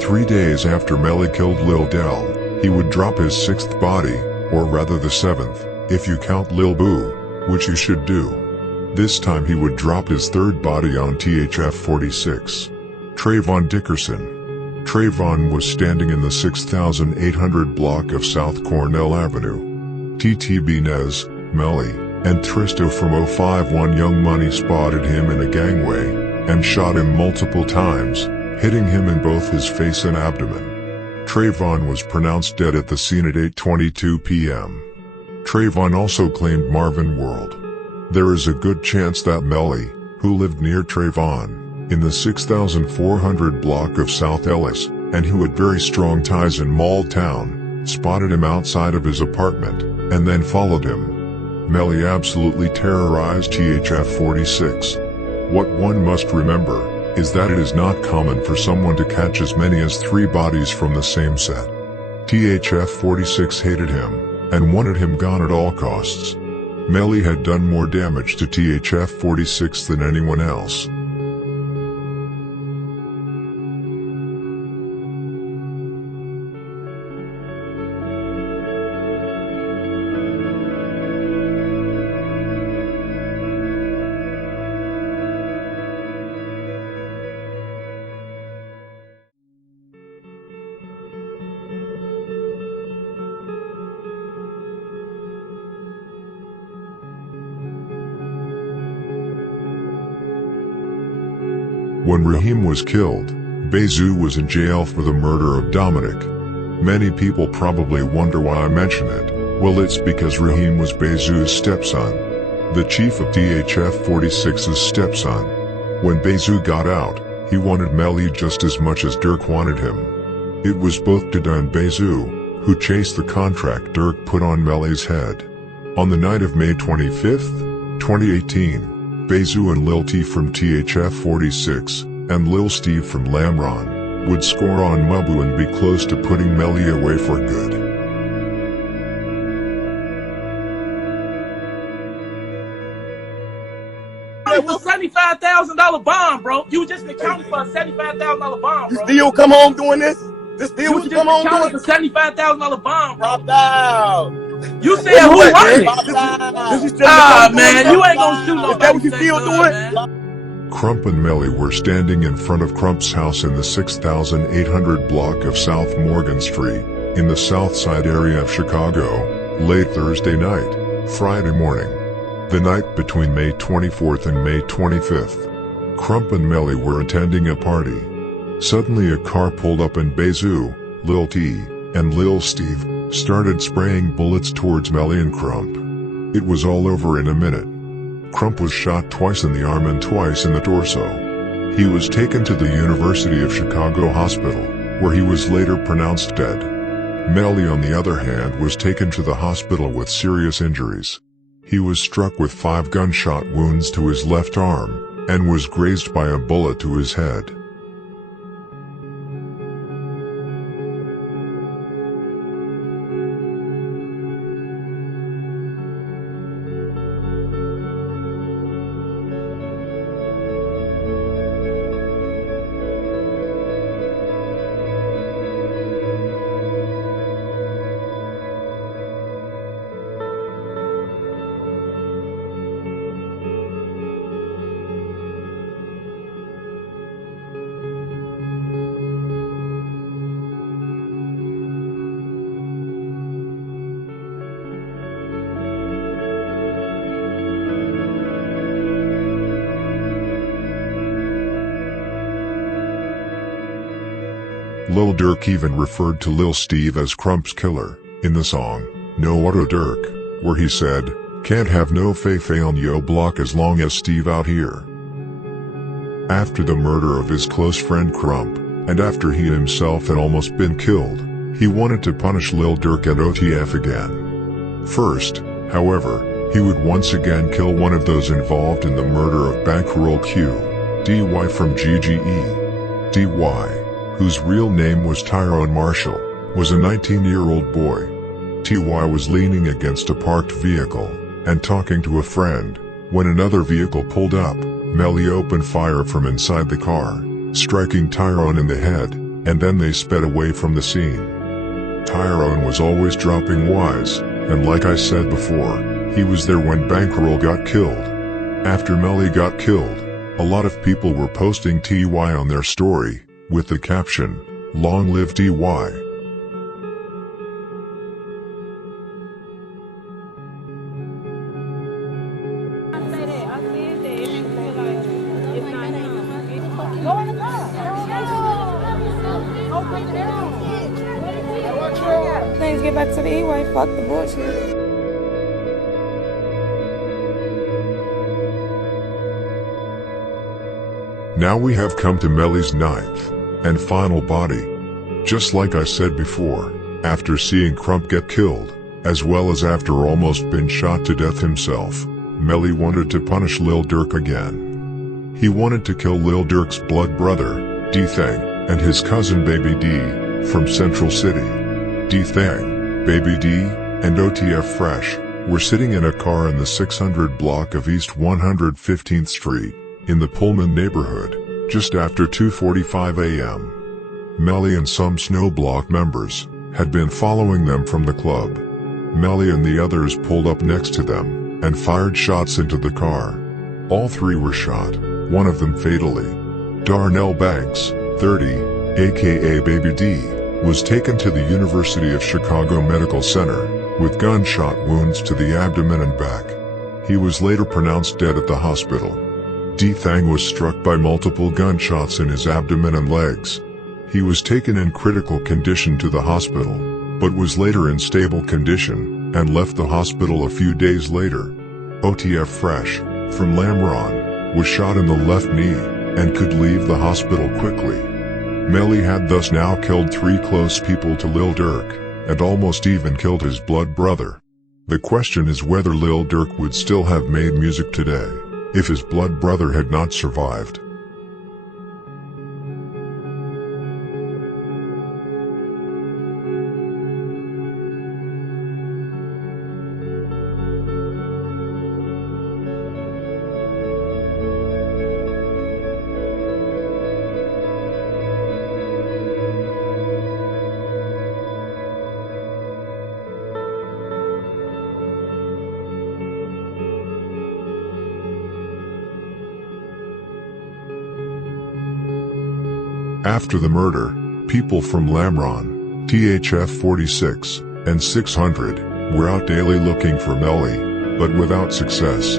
3 days after Melly killed Lil Dell, he would drop his 6th body, or rather the 7th, if you count Lil Boo, which you should do. This time he would drop his 3rd body on THF 46. Trevon Dickerson. Trevon was standing in the 6800 block of South Cornell Avenue. TTB Nez, Melly, and Tristo from 051 Young Money spotted him in a gangway, and shot him multiple times, hitting him in both his face and abdomen. Trevon was pronounced dead at the scene at 8:22 p.m. Trevon also claimed Marvin World. There is a good chance that Melly, who lived near Trevon, in the 6400 block of South Ellis, and who had very strong ties in Mall Town, spotted him outside of his apartment, and then followed him. Melly absolutely terrorized THF 46. What one must remember is that it is not common for someone to catch as many as 3 bodies from the same set. THF 46 hated him, and wanted him gone at all costs. Melly had done more damage to THF 46 than anyone else. When Raheem was killed, Bezu was in jail for the murder of Dominic. Many people probably wonder why I mention it. Well, it's because Raheem was Bezu's stepson, the chief of THF 46's stepson. When Bezu got out, he wanted Melly just as much as Durk wanted him. It was both Dada and Bezu who chased the contract Durk put on Melly's head. On the night of May 25th, 2018, Bezu and Lil T from THF 46 and Lil Steve from Lamron would score on Mubu and be close to putting Melly away for good. For $75,000 bond, bro. You just accounted for a $75,000 bond, bro. You still come home doing this? This still what you come home doing? For $75,000 bond, bro. Pop out. You said who won it? Man, you ain't gonna shoot nobody. Is that what you still doing? Krump and Melly were standing in front of Krump's house in the 6800 block of South Morgan Street, in the South Side area of Chicago, late Thursday night, Friday morning. The night between May 24th and May 25th. Krump and Melly were attending a party. Suddenly a car pulled up and Bezu, Lil T, and Lil Steve started spraying bullets towards Melly and Krump. It was all over in a minute. Krump was shot twice in the arm and twice in the torso. He was taken to the University of Chicago Hospital, where he was later pronounced dead. Melly, on the other hand, was taken to the hospital with serious injuries. He was struck with 5 gunshot wounds to his left arm, and was grazed by a bullet to his head. Lil Durk even referred to Lil Steve as Krump's killer, in the song, No Auto Durk, where he said, "Can't have no Faye on yo block as long as Steve out here." After the murder of his close friend Krump, and after he himself had almost been killed, he wanted to punish Lil Durk and OTF again. First, however, he would once again kill one of those involved in the murder of Bankroll Q, TWhy from GGE. TWhy, whose real name was Tyron Marshall, was a 19-year-old boy. TWhy was leaning against a parked vehicle and talking to a friend when another vehicle pulled up. Melly opened fire from inside the car, striking Tyron in the head, and then they sped away from the scene. Tyron was always dropping Ys, and like I said before, he was there when Bankroll got killed. After Melly got killed, a lot of people were posting TWhy on their story, with the caption, "Long live TWhy." Let's get back to the E-way. Fuck the bullshit. Now we have come to Melly's ninth and final body. Just like I said before, after seeing Krump get killed, as well as after almost been shot to death himself, Melly wanted to punish Lil Durk again. He wanted to kill Lil Durk's blood brother, D-Thang, and his cousin Baby D, from Central City. D-Thang, Baby D, and OTF Fresh were sitting in a car in the 600 block of East 115th Street, in the Pullman neighborhood, just after 2:45 a.m. Melly and some Snowblock members had been following them from the club. Melly and the others pulled up next to them and fired shots into the car. All 3 were shot, one of them fatally. Darnell Banks, 30, aka Baby D, was taken to the University of Chicago Medical Center with gunshot wounds to the abdomen and back. He was later pronounced dead at the hospital. D-Thang was struck by multiple gunshots in his abdomen and legs. He was taken in critical condition to the hospital, but was later in stable condition and left the hospital a few days later. OTF Fresh, from Lamron, was shot in the left knee and could leave the hospital quickly. Melly had thus now killed 3 close people to Lil Durk, and almost even killed his blood brother. The question is whether Lil Durk would still have made music today, if his blood brother had not survived. After the murder, people from Lamron, THF 46, and 600 were out daily looking for Melly, but without success.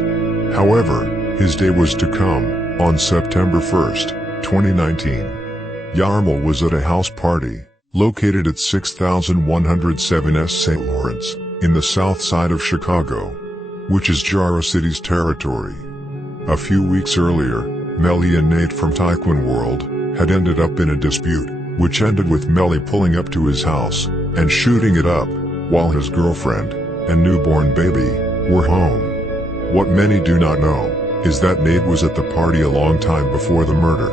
However, his day was to come, on September 1st, 2019. Yarmul was at a house party, located at 6107 S. St. Lawrence, in the south side of Chicago, which is Jaro City's territory. A few weeks earlier, Melly and Nate from TWhy World had ended up in a dispute, which ended with Melly pulling up to his house and shooting it up, while his girlfriend and newborn baby were home. What many do not know is that Nate was at the party a long time before the murder.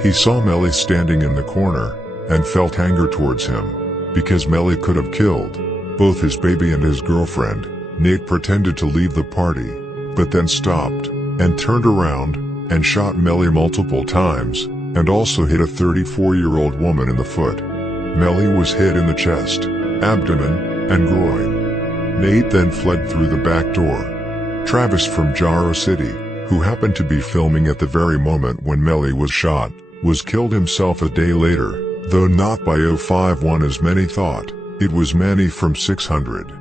He saw Melly standing in the corner and felt anger towards him because Melly could have killed both his baby and his girlfriend. Nate pretended to leave the party, but then stopped and turned around and shot Melly multiple times, and also hit a 34-year-old woman in the foot. Melly was hit in the chest, abdomen, and groin. Nate then fled through the back door. Travis from Jaro City, who happened to be filming at the very moment when Melly was shot, was killed himself a day later, though not by 051 as many thought. It was Manny from 600.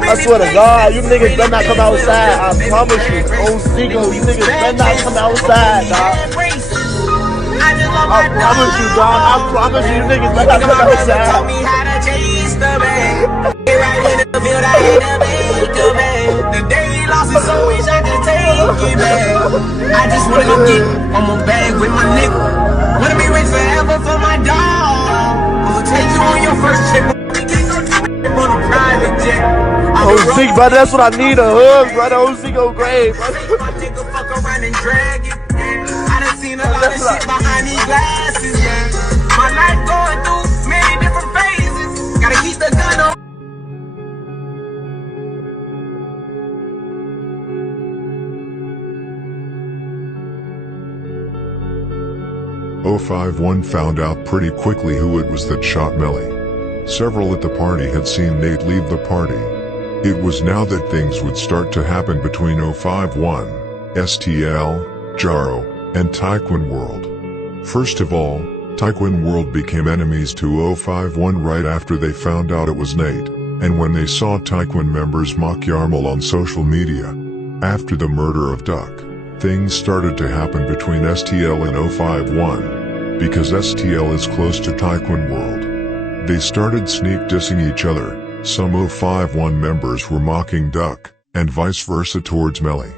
I swear to God, you niggas better not come outside. I promise you. OCGO, you niggas better not come outside, dog. I promise you, dog. I promise you, niggas better not come outside. The day he lost his soul, wish I could take it back. I just wanna go get on my bag with my nigga. Wanna be rich forever for my dog. I'll take you on your first trip. On a private jet. OC, brother, that's what I need, a hug, brother. OC go great, brother. My nigga fuck around and drag it. I done seen a lot of shit behind these glasses, yeah. My life going through many different phases. Gotta keep the gun on. .051 found out pretty quickly who it was that shot Melly. Several at the party had seen Nate leave the party. It was now that things would start to happen between .051, STL, Jaro, and TWhy World. First of all, TWhy World became enemies to .051 right after they found out it was Nate, and when they saw TWhy members mock Yarmul on social media. After the murder of Duck, things started to happen between STL and .051, because STL is close to TWhy World. They started sneak dissing each other. Some .051 members were mocking Duck, and vice versa towards Melly.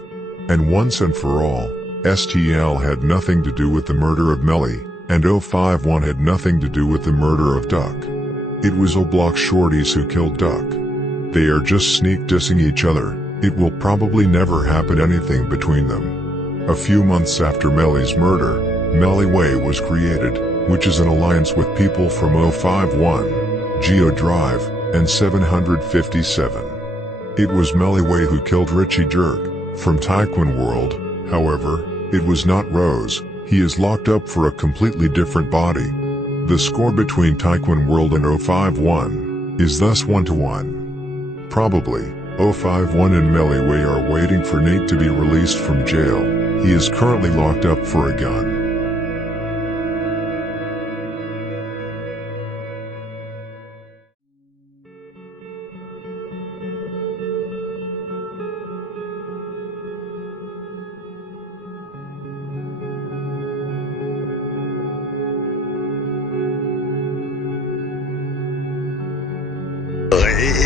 And once and for all, STL had nothing to do with the murder of Melly, and .051 had nothing to do with the murder of Duck. It was O-Block shorties who killed Duck. They are just sneak dissing each other. It will probably never happen anything between them. A few months after Melly's murder, Melly Way was created, which is an alliance with people from .051, Geo Drive, and 757. It was Melly Way who killed Richie Jerk, from TWhy World. However, it was not Rose. He is locked up for a completely different body. The score between TWhy World and .051 is thus 1-1. Probably, .051 and Melly Way are waiting for Nate to be released from jail, He is currently locked up for a gun.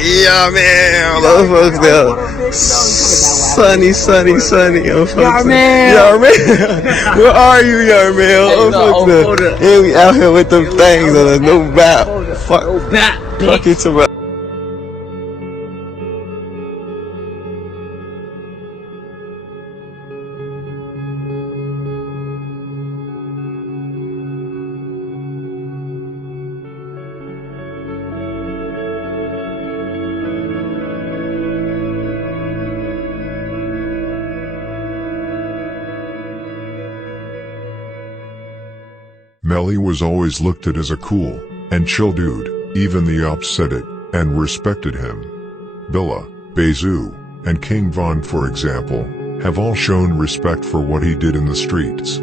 Yeah, man, those folks there. Sunny. Oh, folks man. Yeah, man. Where are you, young man? Oh, folks there. And we out here with them things on us. No bap. Fuck you too much. Melly was always looked at as a cool and chill dude. Even the ops said it and respected him. Billa, Bezu, and King Von, for example, have all shown respect for what he did in the streets.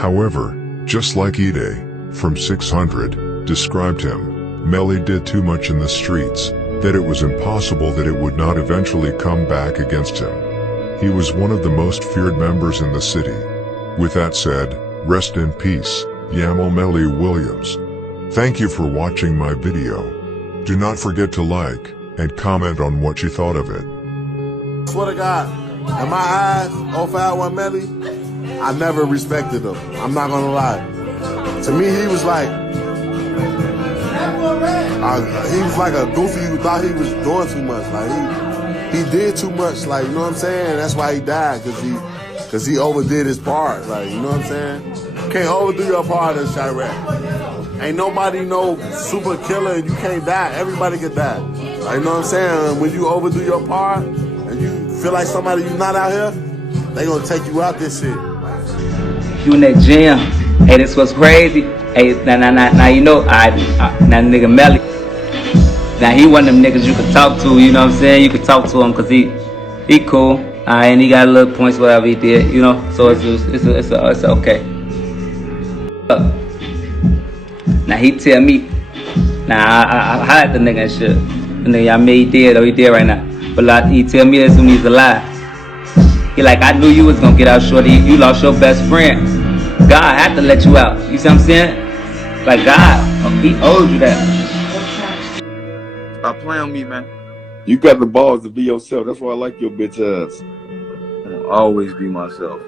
However, just like Ide from 600 described him, Melly did too much in the streets, that it was impossible that it would not eventually come back against him. He was one of the most feared members in the city. With that said, rest in peace, Yamal Melly Williams. Thank you for watching my video. Do not forget to like and comment on what you thought of it. Swear to God, in my eyes, 051 Melly, I never respected him. I'm not gonna lie. To me, he was like a goofy who thought he was doing too much. Like he did too much. Like, you know what I'm saying? That's why he died, cause he overdid his part. Like, you know what I'm saying? You can't overdo your part in Chirac. Ain't nobody no super killer and you can't die. Everybody can die. Like, you know what I'm saying? When you overdo your part and you feel like somebody you not out here, they gonna take you out this shit. You in that gym. Hey, this was crazy. Hey, now you know, now nigga Melly. Now he one of them niggas you could talk to, you know what I'm saying? You could talk to him cause he cool. And he got a little points whatever he did, you know? So it's okay. Now he tell me, I hired the nigga and shit. The nigga, I mean he did right now. But like, he tell me that soon he's alive. He like, I knew you was gonna get out shorty. You lost your best friend. God had to let you out. You see what I'm saying? Like God, he owed you that. Stop playing on me, man. You got the balls to be yourself. That's why I like your bitch ass. I'm gonna always be myself.